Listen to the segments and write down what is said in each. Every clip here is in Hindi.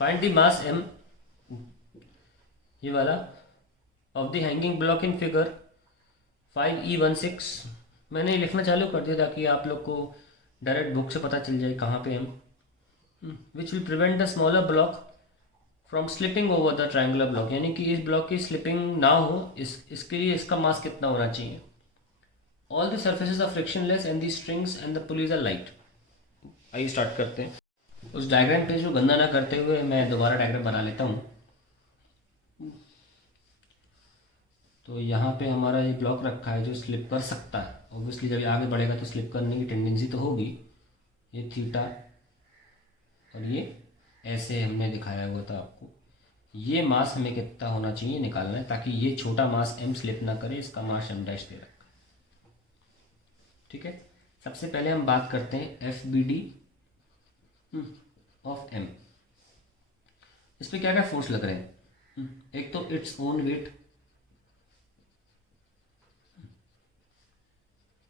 फाइंड द मास m, ये वाला, of the hanging block in figure 5E16। मैंने लिखना चालू कर दिया ताकि आप लोग को डायरेक्ट बुक से पता चल जाए कहाँ पे हम। Which will prevent the smaller block from slipping over the triangular block, यानी कि इस ब्लॉक की स्लिपिंग ना हो, इसके लिए इसका मास कितना होना चाहिए। All the surfaces are frictionless and the strings and the pulleys are light. आइए स्टार्ट करते हैं। उस डायग्राम पे जो गंदा ना करते हुए मैं दोबारा डायग्राम बना लेता हूँ। तो यहाँ पे हमारा ये ब्लॉक रखा है जो स्लिप कर सकता है। ऑब्वियसली जब ये आगे बढ़ेगा तो स्लिप करने की टेंडेंसी तो होगी। ये थीटा और ये ऐसे हमने दिखाया हुआ था आपको। ये मास हमें कितना होना चाहिए निकालना है ताकि ये छोटा मास m स्लिप ना करे, इसका मास m डैश दे रखा है। ठीक है, सबसे पहले हम बात करते हैं F B D of m। इस पर क्या क्या फोर्स लग रहे हैं। एक तो it's own wait,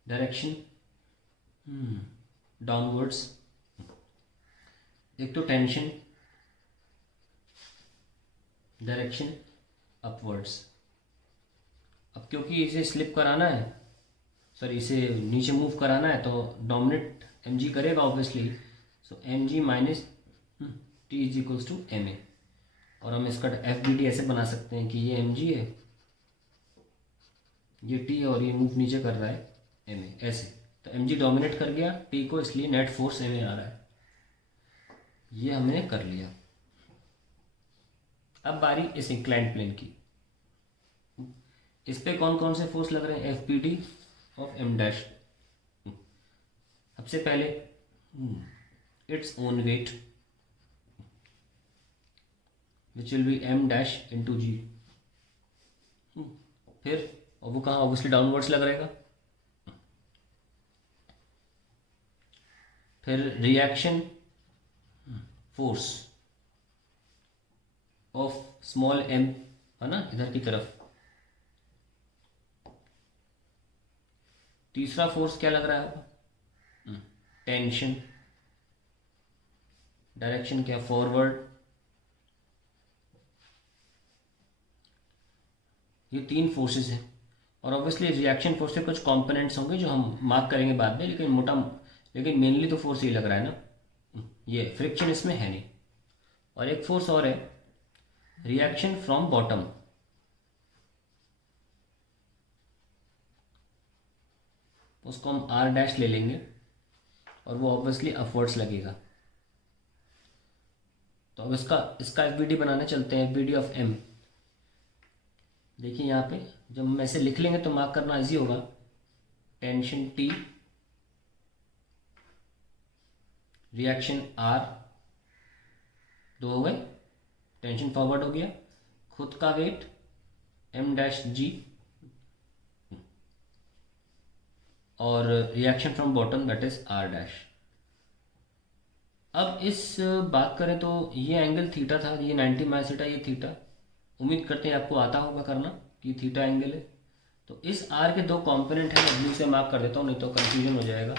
direction downwards, एक तो टेंशन, डायरेक्शन अपवर्ड्स। अब क्योंकि इसे स्लिप कराना है, सॉरी इसे नीचे मूव कराना है, तो डोमिनेट एम जी करेगा obviously. So m g minus t is equals to m a. और हम इसका एफ बी डी ऐसे बना सकते हैं कि ये एम जी है, ये टी है और ये मूव नीचे कर रहा है एम ए, ऐसे। तो एम जी डोमिनेट कर गया टी को, इसलिए नेट फोर्स एम ए आ रहा है। ये हमने कर लिया। अब बारी इस इंक्लाइंड प्लेन की। इस पे कौन कौन से फोर्स लग रहे हैं, F P D of M dash. सबसे पहले it's own weight which will be M dash into G. फिर और वो कहाँ, ऑब्वियसली डाउनवर्ड्स लग रहेगा। फिर reaction force of small M, है ना, इधर की तरफ। तीसरा फोर्स क्या लग रहा है, टेंशन। डायरेक्शन क्या, फॉरवर्ड। ये तीन फोर्सेस हैं। और ऑब्वियसली रिएक्शन फोर्स के कुछ कंपोनेंट्स होंगे जो हम मार्क करेंगे बाद में, लेकिन मेनली तो फोर्स ही लग रहा है ना। ये फ्रिक्शन इसमें है नहीं। और एक फोर्स और है, रिएक्शन फ्रॉम बॉटम। उसको हम आर डैश ले लेंगे और वो ऑब्वियसली अपवर्ड्स लगेगा। तो अब इसका एफ बी डी बनाने चलते हैं। F B D of m, देखिए यहाँ पे जब हम ऐसे लिख लेंगे तो मार्क करना इजी होगा। टेंशन टी, रिएक्शन आर, दो हो गए। टेंशन फॉरवर्ड हो गया, खुद का वेट एम डैश जी, और reaction from bottom that is r dash. अब इस बात करें तो ये एंगल थीटा था, ये 90 माइनस थीटा, ये थीटा। उम्मीद करते हैं आपको आता होगा करना कि थीटा एंगल है। तो इस आर के दो कंपोनेंट हैं, मैं ब्लू से मार्क कर देता हूँ नहीं तो कंफ्यूजन हो जाएगा।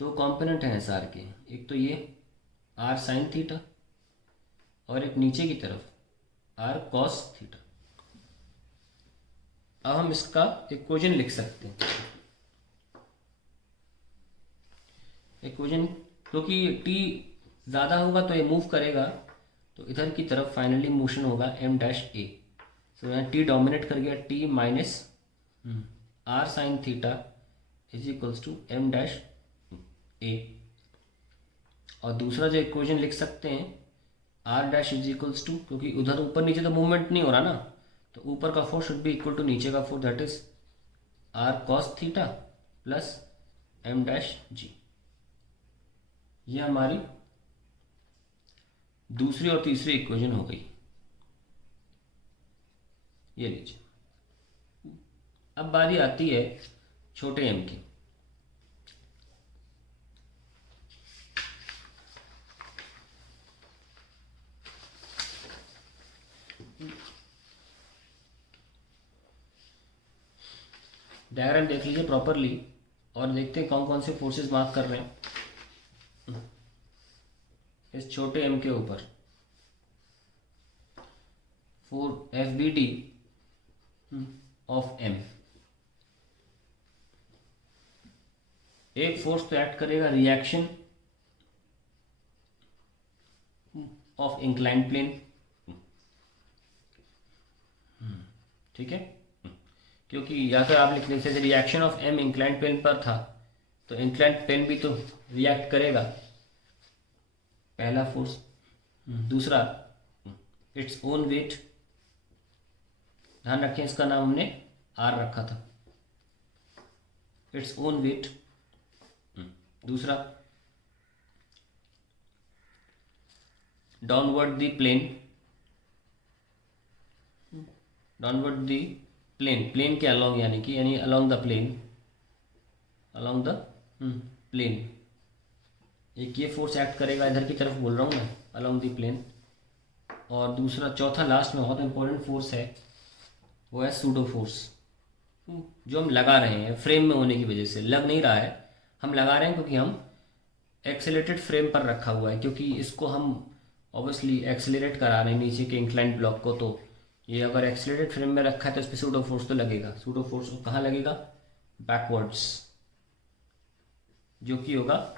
दो कंपोनेंट हैं इस आर के, एक तो ये आर साइन थीटा और एक नीचे की तरफ आर कॉस थीटा। अब हम इसका इक्वेशन लिख सकते हैं। इक्वेशन, क्योंकि टी ज़्यादा होगा तो ये मूव करेगा, तो इधर की तरफ फाइनली मोशन होगा एम डैश ए। सो यहाँ टी डोमिनेट कर गया, T minus R sine theta is equals to M dash A. और दूसरा जो इक्वेशन लिख सकते हैं, R dash is equals to, क्योंकि उधर ऊपर नीचे तो मूवमेंट नहीं हो रहा ना, तो ऊपर का force should be equal to नीचे का force, that is R cos theta plus M dash G. ये हमारी दूसरी और तीसरी इक्वेशन हो गई। ये लीजिए। अब बारी आती है छोटे एम की। डायग्राम देख लीजिए प्रॉपरली और देखते हैं कौन कौन से फोर्सेस मार्क कर रहे हैं इस छोटे एम के ऊपर। F B T of m. एक फोर्स तो एक्ट करेगा रिएक्शन ऑफ इंक्लाइंड प्लेन, ठीक है, क्योंकि या फिर आप लिख लेते थे reaction of m inclined plane पर था, तो इंक्लाइंड प्लेन भी तो रिएक्ट करेगा, पहला फोर्स। दूसरा इट्स ओन वेट, ध्यान रखें इसका नाम हमने आर रखा था, इट्स ओन वेट। दूसरा downward the plane, downward the plane, plane के अलोंग यानी along the plane, along the plane. एक ये फोर्स एक्ट करेगा, इधर की तरफ बोल रहा हूँ मैं, अलोंग द प्लेन। और दूसरा चौथा लास्ट में बहुत इंपॉर्टेंट फोर्स है, वो है सूडो फोर्स, जो हम लगा रहे हैं फ्रेम में होने की वजह से। लग नहीं रहा है, हम लगा रहे हैं क्योंकि हम एक्सेलेटेड फ्रेम पर रखा हुआ है, क्योंकि इसको हम ऑब्वियसली एक्सेलरेट करा रहे हैं नीचे के इंक्लाइंड ब्लॉक को, तो ये अगर एक्सेलरेटेड फ्रेम में रखा है तो इस पर सूडो फोर्स तो लगेगा। सूडो फोर्स कहाँ लगेगा? बैकवर्ड्स, जो कि होगा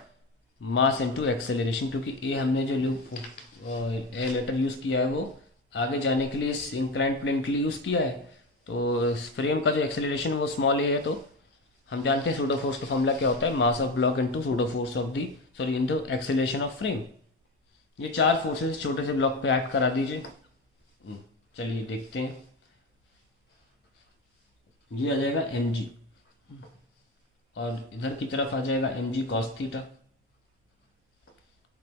मास इनटू एक्सेलरेशन, क्योंकि ए हमने जो ए लेटर यूज़ किया है वो आगे जाने के लिए इस इंक्लाइंड प्लेन के लिए यूज़ किया है, तो फ्रेम का जो एक्सेलरेशन वो स्मॉल ए है, तो हम जानते हैं सूडो फोर्स का फॉर्मूला क्या होता है, mass of block into pseudo force of the into acceleration of frame. ये चार फोर्सेस छोटे से ब्लॉक पे ऐड करा दीजिए। चलिए देखते हैं, ये आ जाएगा एम जी, और इधर की तरफ आ जाएगा एम जी कॉस थीटा,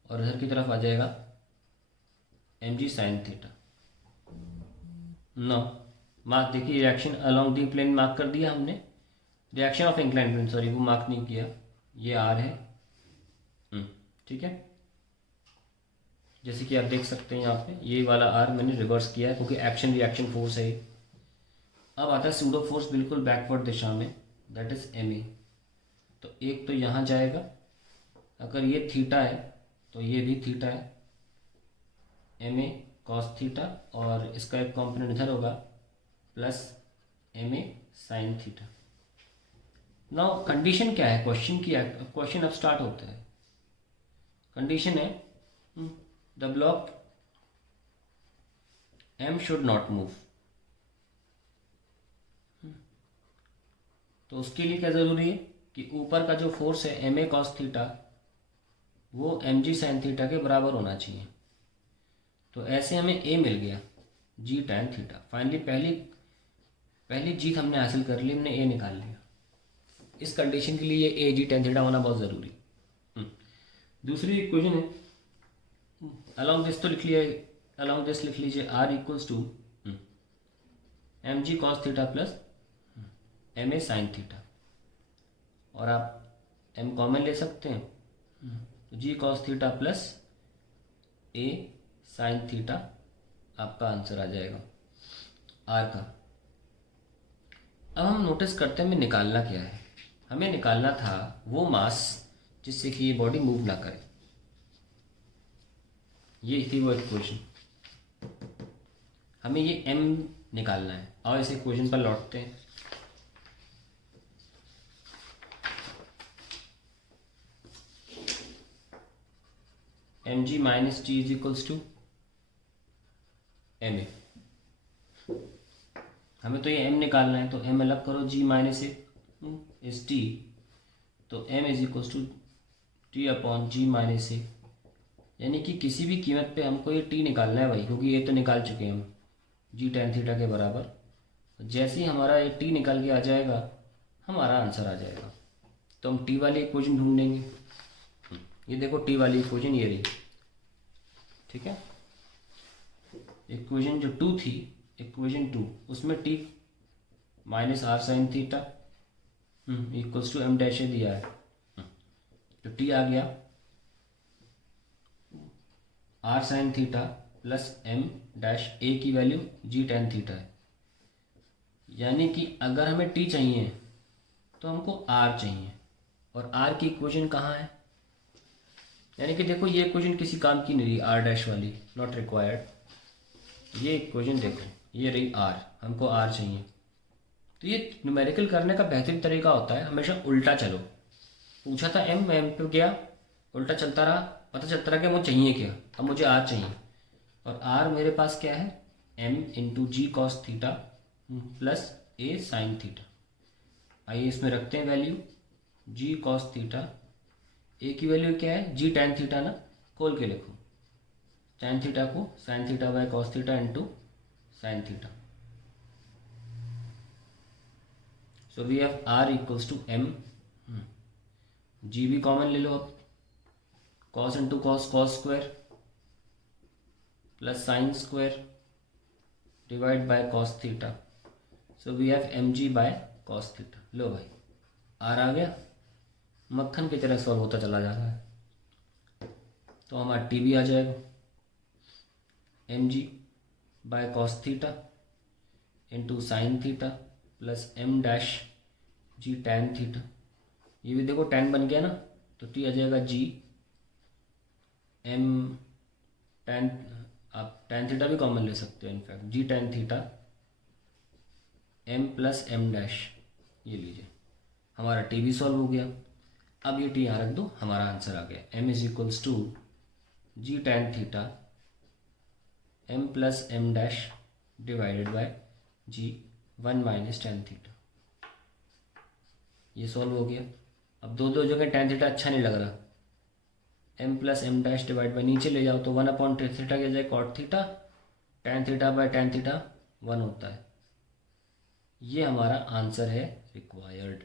और इधर की तरफ आ जाएगा M G sine theta. No mark देखिए, reaction along the plane mark कर दिया हमने, reaction of inclined plane sorry वो मार्क नहीं किया, ये आर है, ठीक है। जैसे कि आप देख सकते हैं यहाँ पे ये वाला आर मैंने रिवर्स किया है क्योंकि एक्शन रिएक्शन फोर्स है। अब आता है सूडो फोर्स बिल्कुल बैकवर्ड दिशा में, दैट इज एम ए। तो एक तो यहाँ जाएगा, अगर ये थीटा है तो ये भी थीटा है, एम ए कॉस थीटा, और इसका एक कॉम्पोनेंट इधर होगा plus m a sine theta. Now condition क्या है, क्वेश्चन अब स्टार्ट होता है। कंडीशन है the block m should not move, तो उसके लिए क्या जरूरी है कि ऊपर का जो फोर्स है एम ए कॉस थीटा वो एम जी साइन थीटा के बराबर होना चाहिए। तो ऐसे हमें ए मिल गया जी टैन थीटा। फाइनली पहली जीत हमने हासिल कर ली, हमने ए निकाल लिया। इस कंडीशन के लिए ए जी टैन थीटा होना बहुत ज़रूरी। दूसरी इक्वेशन है अलोंग दिस, तो लिख लिया, अलोंग दिस लिख लीजिए r equals to M g cos theta plus m a sine theta, और आप एम कॉमन ले सकते हैं, तो g cos theta plus a sine theta आपका आंसर आ जाएगा आर का। अब हम नोटिस करते हैं हमें निकालना क्या है। हमें निकालना था वो मास जिससे कि ये बॉडी मूव ना करे, ये थी वो इक्वेशन। हमें ये एम निकालना है। और इस इक्वेशन पर लौटते हैं। M g minus t is equals to m a. हमें तो ये एम निकालना है, तो एम अलग करो, G minus A is T, तो M is equals to T upon G minus A. यानी कि किसी भी कीमत पे हमको ये टी निकालना है भाई, क्योंकि ये तो निकाल चुके हैं हम जी टैन थीटा के बराबर। जैसे ही हमारा ये टी निकल के आ जाएगा हमारा आंसर आ जाएगा। तो हम टी वाली इक्वेशन ढूंढेंगे। ये देखो टी वाली इक्वेशन ये रही, ठीक है। इक्वेशन जो 2 थी, इक्वेशन 2, उसमें T minus R sine theta equals to M dash A दिया है, तो टी आ गया R sine theta plus M dash A की वैल्यू जी टैन थीटा है। यानी कि अगर हमें टी चाहिए तो हमको आर चाहिए, और आर की इक्वेशन कहाँ है? यानी कि देखो ये इक्वेशन किसी काम की नहीं रही, आर डैश वाली, नॉट रिक्वायर्ड। ये इक्वेशन देखो ये रही आर, हमको आर चाहिए। तो ये न्यूमेरिकल करने का बेहतरीन तरीका होता है हमेशा उल्टा चलो। पूछा था एम, मैं एम पे गया, उल्टा चलता रहा, पता चलता रहा कि मुझे चाहिए क्या। अब मुझे आर चाहिए, और आर मेरे पास क्या है, M into ji cos theta plus a sine theta. आइए इसमें रखते हैं वैल्यू, जी कॉस थीटा, ए की वैल्यू क्या है, जी टैन थीटा ना, खोल के लिखो, टैन थीटा को sine theta by cos theta into sine theta. So we have R equals to M, G भी कॉमन ले लो, अब cos into cos, cos square plus sine square divide by cos theta. So we have M ji by cos theta. लो भाई आर आ गया, मक्खन की तरह सॉल्व होता चला जा रहा है। तो हमारा टी भी आ जाएगा, M G by cos theta into sine theta plus M dash g tan theta. ये भी देखो टैन बन गया ना, तो टी आ जाएगा जी एम टैन, आप टैन थीटा भी कॉमन ले सकते हो in fact, G tan theta M plus M dash. ये लीजिए हमारा टी भी सॉल्व हो गया। अब ये टी यहाँ रख दो, हमारा आंसर आ गया, m is equals to g tan theta M plus M dash divided by g 1 minus tan theta. ये सॉल्व हो गया। अब दो दो जगह टैन थीटा अच्छा नहीं लग रहा, m plus M dash divide by नीचे ले जाओ तो 1 अपॉन थीटा क्या जाए, cot theta, tan theta by tan theta 1 होता है। ये हमारा आंसर है रिक्वायर्ड।